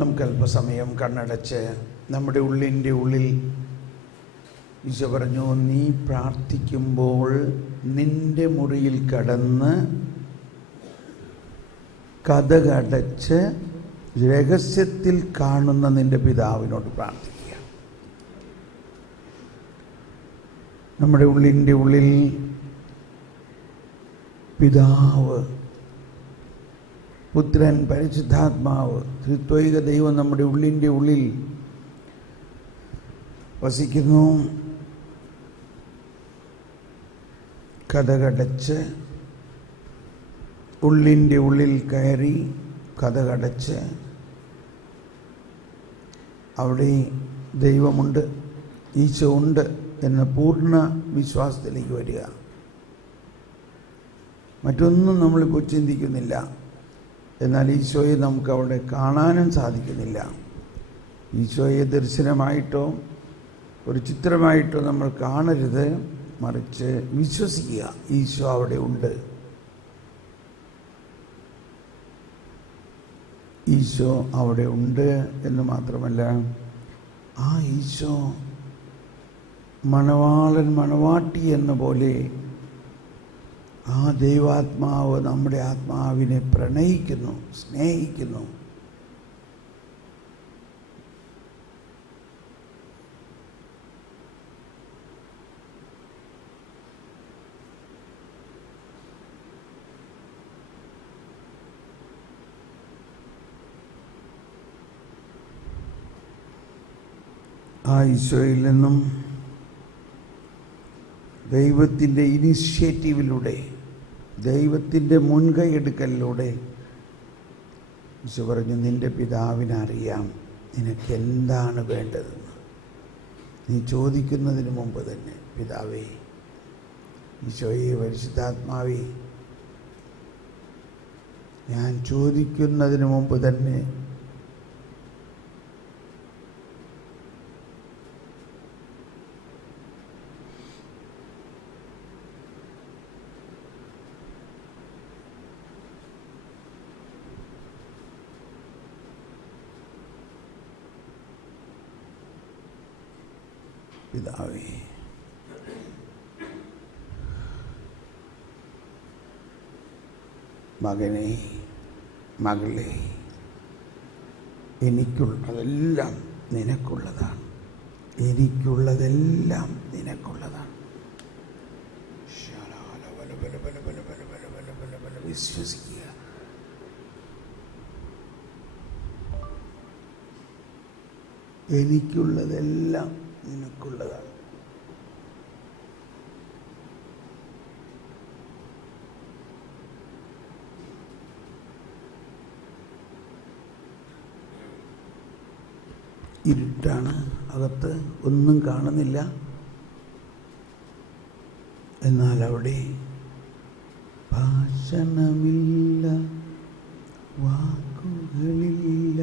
നമുക്ക് അല്പസമയം കണ്ണടച്ച് നമ്മുടെ ഉള്ളിൻ്റെ ഉള്ളിൽ ഈശോ പറഞ്ഞു, നീ പ്രാർത്ഥിക്കുമ്പോൾ നിൻ്റെ മുറിയിൽ കടന്ന് കതകടച്ച് രഹസ്യത്തിൽ കാണുന്ന നിൻ്റെ പിതാവിനോട് പ്രാർത്ഥിക്കുക. നമ്മുടെ ഉള്ളിൻ്റെ ഉള്ളിൽ പിതാവ്, പുത്രൻ, പരിശുദ്ധാത്മാവ്, ത്രിത്വൈക ദൈവം നമ്മുടെ ഉള്ളിൻ്റെ ഉള്ളിൽ വസിക്കുന്നു. കതകടച്ച് ഉള്ളിൻ്റെ ഉള്ളിൽ കയറി കതകടച്ച് അവിടെ ദൈവമുണ്ട്, ഈശോ ഉണ്ട് എന്ന പൂർണ്ണ വിശ്വാസത്തിലേക്ക് വരിക. മറ്റൊന്നും നമ്മളിപ്പോൾ ചിന്തിക്കുന്നില്ല. എന്നാൽ ഈശോയെ നമുക്ക് അവിടെ കാണാനും സാധിക്കുന്നില്ല. ഈശോയെ ദർശനമായിട്ടോ ഒരു ചിത്രമായിട്ടോ നമ്മൾ കാണരുത്, മറിച്ച് വിശ്വസിക്കുക, ഈശോ അവിടെ ഉണ്ട്. ഈശോ അവിടെ ഉണ്ട് എന്ന് മാത്രമല്ല, ആ ഈശോ മണവാളൻ മണവാട്ടി എന്ന പോലെ ആ ദൈവാത്മാവ് നമ്മുടെ ആത്മാവിനെ പ്രണയിക്കുന്നു, സ്നേഹിക്കുന്നു. ആ ഈശോയിൽ നിന്നും ദൈവത്തിൻ്റെ ഇനിഷ്യേറ്റീവിലൂടെ, ദൈവത്തിൻ്റെ മുൻകൈ എടുക്കലിലൂടെ ഈശോ പറഞ്ഞു, നിൻ്റെ പിതാവിനറിയാം നിനക്ക് എന്താണ് വേണ്ടതെന്ന്. നീ ചോദിക്കുന്നതിന് മുമ്പ് തന്നെ പിതാവേ, ഈശോയെ, പരിശുദ്ധാത്മാവേ, ഞാൻ ചോദിക്കുന്നതിന് മുമ്പ് തന്നെ പിതാവേ, മകനെ, മകളെ, എനിക്കുള്ളതെല്ലാം നിനക്കുള്ളതാണ്, എനിക്കുള്ളതെല്ലാം നിനക്കുള്ളതാണ്. വിശ്വസിക്കുക. എനിക്കുള്ളതെല്ലാം നിനക്കുള്ളതാണ്. ഇരുട്ടാണ്, അകത്ത് ഒന്നും കാണുന്നില്ല. എന്നാൽ അവിടെ ഭാഷണമില്ല, വാക്കുകളില്ല,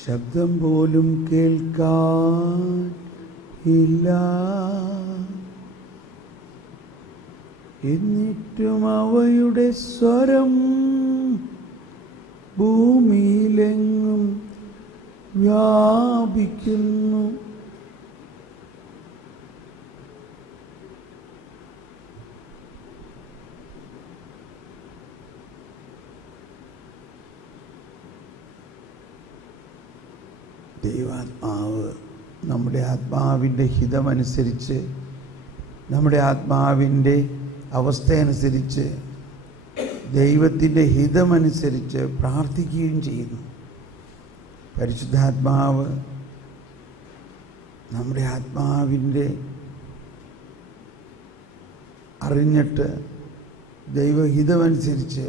ശബ്ദം പോലും കേൾക്കാൻ ഇല്ല. എന്നിട്ടും അവയുടെ സ്വരം ഭൂമിയിലെങ്ങും വ്യാപിക്കുന്നു. ദൈവാത്മാവ് നമ്മുടെ ആത്മാവിൻ്റെ ഹിതമനുസരിച്ച്, നമ്മുടെ ആത്മാവിൻ്റെ അവസ്ഥയനുസരിച്ച്, ദൈവത്തിൻ്റെ ഹിതമനുസരിച്ച് പ്രാർത്ഥിക്കുകയും ചെയ്യുന്നു. പരിശുദ്ധാത്മാവ് നമ്മുടെ ആത്മാവിൻ്റെ അറിഞ്ഞിട്ട് ദൈവഹിതമനുസരിച്ച്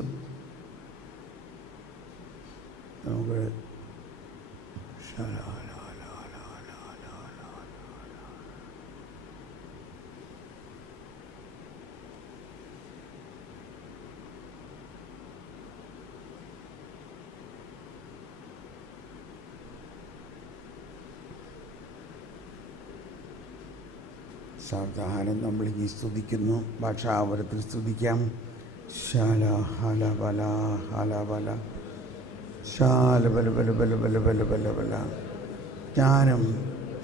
നമുക്ക് സാവധാനം നമ്മളിനി സ്തുതിക്കുന്നു. ഭാഷാവരത്തിൽ സ്തുതിക്കാം. ശാല ഹല ബല ഹല ബല ശാല ബല ബല ബല ബല ബല ബല ബല ജ്ഞാനം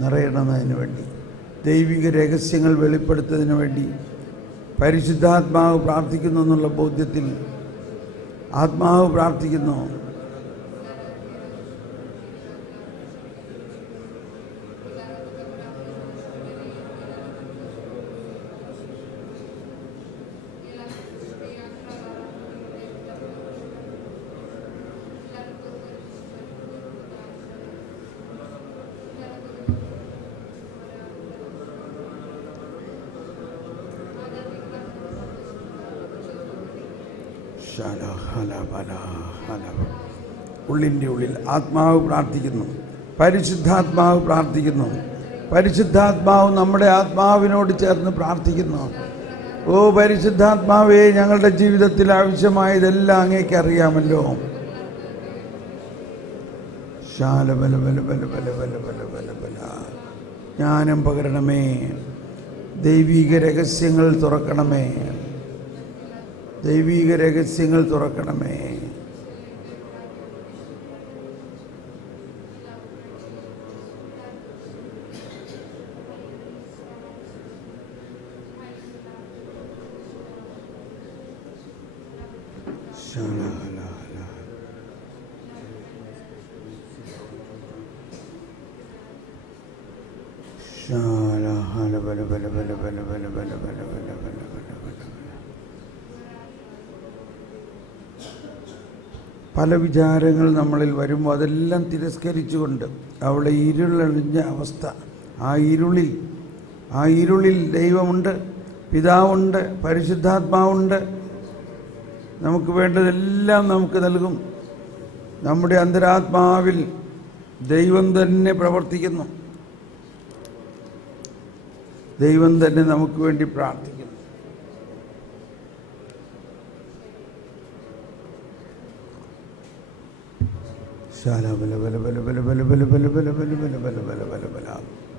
നിറയണമെന്നതിന് വേണ്ടി, ദൈവിക രഹസ്യങ്ങൾ വെളിപ്പെടുത്തുന്നതിന് വേണ്ടി പരിശുദ്ധാത്മാവ് പ്രാർത്ഥിക്കുന്നു എന്നുള്ള ബോധ്യത്തിൽ ആത്മാവ് പ്രാർത്ഥിക്കുന്നു. ഉള്ളിൻ്റെ ഉള്ളിൽ ആത്മാവ് പ്രാർത്ഥിക്കുന്നു, പരിശുദ്ധാത്മാവ് പ്രാർത്ഥിക്കുന്നു. പരിശുദ്ധാത്മാവ് നമ്മുടെ ആത്മാവിനോട് ചേർന്ന് പ്രാർത്ഥിക്കുന്നു. ഓ പരിശുദ്ധാത്മാവേ, ഞങ്ങളുടെ ജീവിതത്തിൽ ആവശ്യമായതെല്ലാം അങ്ങേക്ക് അറിയാമല്ലോ. ശാലബല ബല ബല ബല ബല ബല ബല ബല ജ്ഞാനം പകരണമേ, ദൈവിക രഹസ്യങ്ങൾ തുറക്കണമേ, ദൈവിക രഹസ്യങ്ങൾ തുറക്കണമേ. പല വിചാരങ്ങൾ നമ്മളിൽ വരുമ്പോൾ അതെല്ലാം തിരസ്കരിച്ചുകൊണ്ട് അവിടെ ഇരുളഴിഞ്ഞ അവസ്ഥ, ആ ഇരുളിൽ ദൈവമുണ്ട്, പിതാവുണ്ട്, പരിശുദ്ധാത്മാവുണ്ട്. നമുക്ക് വേണ്ടതെല്ലാം നമുക്ക് നൽകും. നമ്മുടെ അന്തരാത്മാവിൽ ദൈവം തന്നെ പ്രവർത്തിക്കുന്നു, ദൈവം തന്നെ നമുക്ക് വേണ്ടി പ്രാർത്ഥിക്കുന്നു.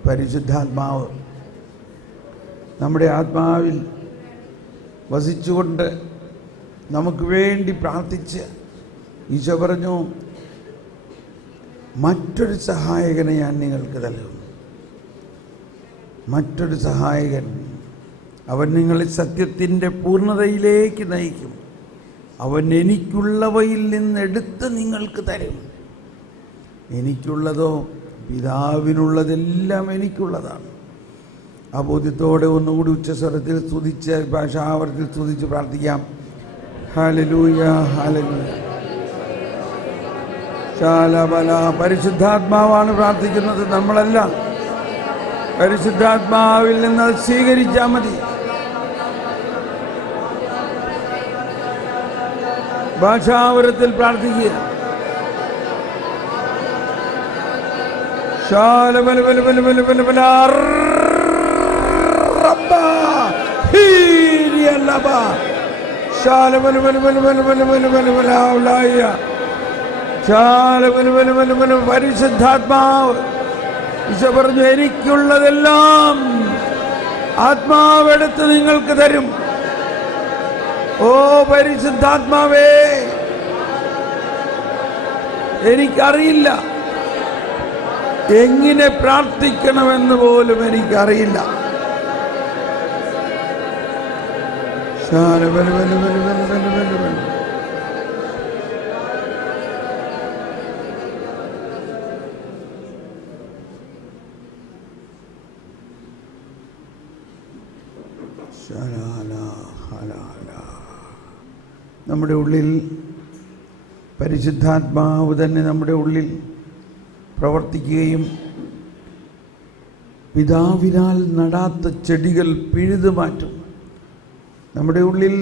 പരിശുദ്ധാത്മാവ് നമ്മുടെ ആത്മാവിൽ വസിച്ചുകൊണ്ട് നമുക്ക് വേണ്ടി പ്രാർത്ഥിച്ച് ഈശോ പറഞ്ഞു, മറ്റൊരു സഹായകനെ ഞാൻ നിങ്ങൾക്ക് നൽകും. മറ്റൊരു സഹായകൻ, അവൻ നിങ്ങളെ സത്യത്തിൻ്റെ പൂർണ്ണതയിലേക്ക് നയിക്കും. അവൻ എനിക്കുള്ളവയിൽ നിന്നെടുത്ത് നിങ്ങൾക്ക് തരും. എനിക്കുള്ളതോ പിതാവിനുള്ളതെല്ലാം എനിക്കുള്ളതാണ്. ആ ബോധ്യത്തോടെ ഒന്നുകൂടി ഉച്ചസ്വരത്തിൽ സ്തുതിച്ച്, ഭാഷാവർത്തിൽ സ്തുതിച്ച് പ്രാർത്ഥിക്കാം. ഹല്ലേലൂയ, ഹല്ലേലൂയ. ശാലബല. പരിശുദ്ധാത്മാവാണ് പ്രാർത്ഥിക്കുന്നത്, നമ്മളല്ല. പരിശുദ്ധാത്മാവിൽ നിന്ന് സ്വീകരിച്ചാൽ മതി. ഭാഷാവരത്തിൽ പ്രാർത്ഥിക്കുക. പരിശുദ്ധാത്മാവ് ഈശോ പറഞ്ഞു, എനിക്കുള്ളതെല്ലാം ആത്മാവെടുത്ത് നിങ്ങൾക്ക് തരും. ഓ പരിശുദ്ധാത്മാവേ, എനിക്കറിയില്ല, എങ്ങനെ പ്രാർത്ഥിക്കണമെന്ന് പോലും എനിക്കറിയില്ല. നമ്മുടെ ഉള്ളിൽ പരിശുദ്ധാത്മാവ് തന്നെ നമ്മുടെ ഉള്ളിൽ പ്രവർത്തിക്കുകയും പിതാവിനാൽ നടാത്ത ചെടികൾ പിഴുതു മാറ്റും. നമ്മുടെ ഉള്ളിൽ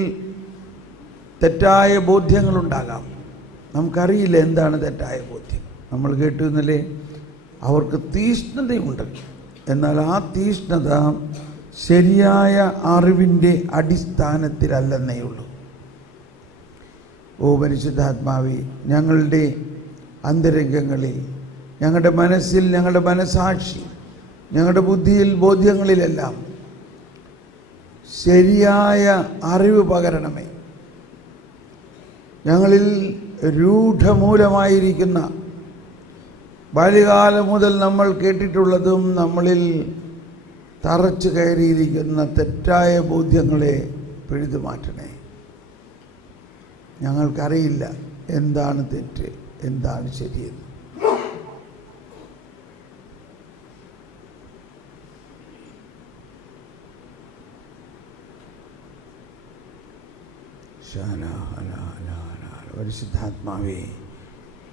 തെറ്റായ ബോധ്യങ്ങളുണ്ടാകാം. നമുക്കറിയില്ല എന്താണ് തെറ്റായ ബോധ്യം. നമ്മൾ കേട്ടു എന്നല്ലേ, അവർക്ക് തീഷ്ണതയുണ്ട്, എന്നാൽ ആ തീഷ്ണത ശരിയായ അറിവിൻ്റെ അടിസ്ഥാനത്തിലല്ലെന്നേ ഉള്ളൂ. ഓ പരിശുദ്ധാത്മാവേ, ഞങ്ങളുടെ അന്തരംഗങ്ങളിൽ, ഞങ്ങളുടെ മനസ്സിൽ, ഞങ്ങളുടെ മനസാക്ഷി, ഞങ്ങളുടെ ബുദ്ധിയിൽ, ബോധ്യങ്ങളിലെല്ലാം ശരിയായ അറിവ് പകരണമേ. ഞങ്ങളിൽ രൂഢമൂലമായിരിക്കുന്ന ബാല്യകാലം മുതൽ നമ്മൾ കേട്ടിട്ടുള്ളതും നമ്മളിൽ തറച്ചു കയറിയിരിക്കുന്ന തെറ്റായ ബോധ്യങ്ങളെ പിഴുതു മാറ്റണേ. ഞങ്ങൾക്കറിയില്ല എന്താണ് തെറ്റ്, എന്താണ് ശരിയെന്ന്. പരിശുദ്ധാത്മാവേ,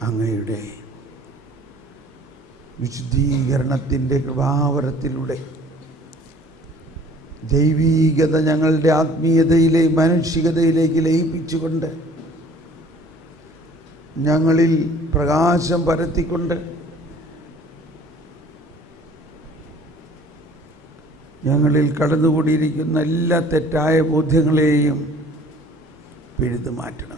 അങ്ങയുടെ വിശുദ്ധീകരണത്തിൻ്റെ കൃപാവരത്തിലൂടെ ദൈവീകത ഞങ്ങളുടെ ആത്മീയതയിലെ മാനുഷികതയിലേക്ക് ലയിപ്പിച്ചുകൊണ്ട് ഞങ്ങളിൽ പ്രകാശം പരത്തിക്കൊണ്ട് ഞങ്ങളിൽ കടന്നുകൂടിയിരിക്കുന്ന എല്ലാ തെറ്റായ ബോധ്യങ്ങളെയും പിഴുതു മാറ്റണമേ.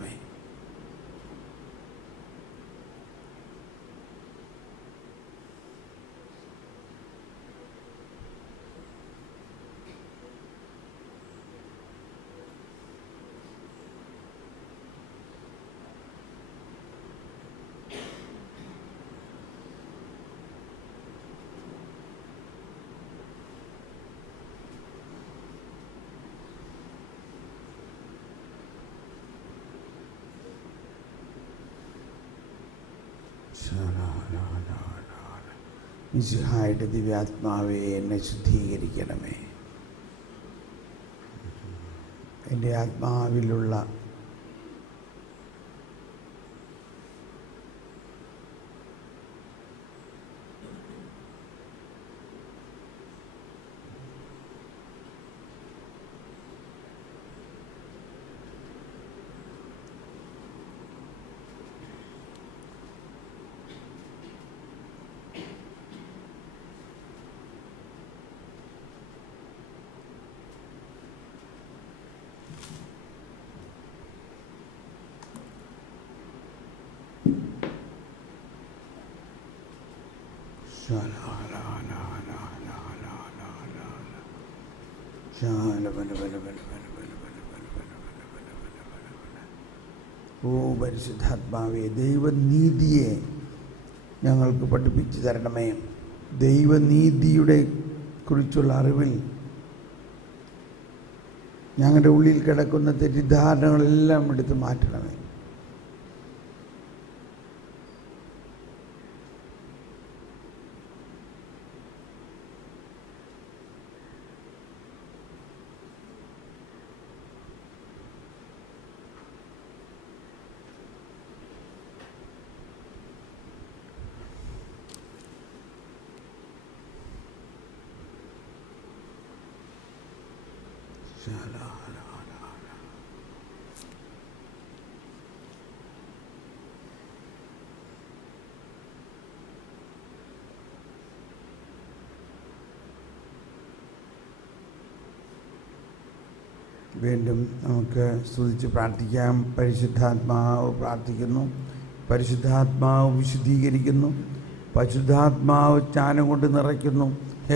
മിശിഹായുടെ ദിവ്യാത്മാവേ, എന്നെ ശുദ്ധീകരിക്കണമേ. എൻ്റെ ആത്മാവിലുള്ള ഓ പരിശുദ്ധാത്മാവേ, ദൈവനീതിയെ ഞങ്ങൾക്ക് പഠിപ്പിച്ചു തരണമേ. ദൈവനീതിയുടെ കുറിച്ചുള്ള അറിവിൽ ഞങ്ങളുടെ ഉള്ളിൽ കിടക്കുന്ന തെറ്റിദ്ധാരണകളെല്ലാം എടുത്ത് മാറ്റണമേ. വീണ്ടും നമുക്ക് സ്തുതിച്ച് പ്രാർത്ഥിക്കാം. പരിശുദ്ധാത്മാവ് പ്രാർത്ഥിക്കുന്നു, പരിശുദ്ധാത്മാവ് വിശുദ്ധീകരിക്കുന്നു, പരിശുദ്ധാത്മാവ് ജ്ഞാനം കൊണ്ട് നിറയ്ക്കുന്നു.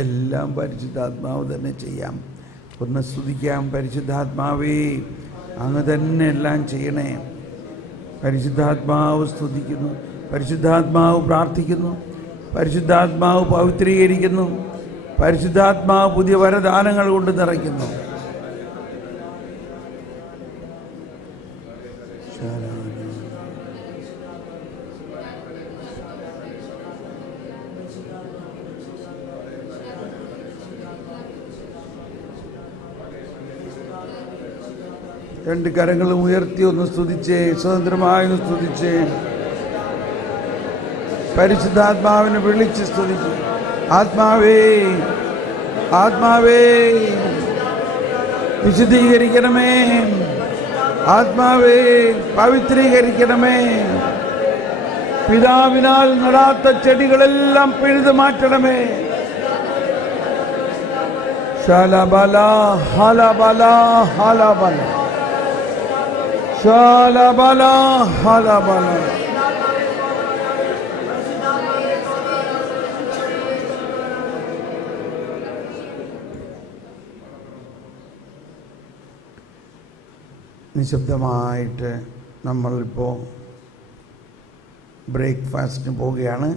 എല്ലാം പരിശുദ്ധാത്മാവ് തന്നെ ചെയ്യാം. ഒന്ന് സ്തുതിക്കാം. പരിശുദ്ധാത്മാവേ, അങ്ങ് തന്നെ എല്ലാം ചെയ്യണേ. പരിശുദ്ധാത്മാവ് സ്തുതിക്കുന്നു, പരിശുദ്ധാത്മാവ് പ്രാർത്ഥിക്കുന്നു, പരിശുദ്ധാത്മാവ് പവിത്രീകരിക്കുന്നു, പരിശുദ്ധാത്മാവ് പുതിയ വരദാനങ്ങൾ കൊണ്ട് നിറയ്ക്കുന്നു. രണ്ട് കരങ്ങളും ഉയർത്തി ഒന്ന് സ്തുതിച്ചേ, സ്വതന്ത്രമായി ഒന്ന് സ്തുതിച്ചേ. പരിശുദ്ധാത്മാവിനെ വിളിച്ച് സ്തുതിക്കും. ആത്മാവേ, ആത്മാവേ വിശുദ്ധീകരിക്കണമേ, ആത്മാവേ പവിത്രീകരിക്കണമേ. പിതാവിനാൽ നടാത്ത ചെടികളെല്ലാം പിഴുതു മാറ്റണമേ. ശലബല ഹലബല ഹലബല ശലബല ഹലബല. നിശബ്ദമായിട്ട് നമ്മളിപ്പോൾ ബ്രേക്ക്ഫാസ്റ്റിന് പോവുകയാണ്.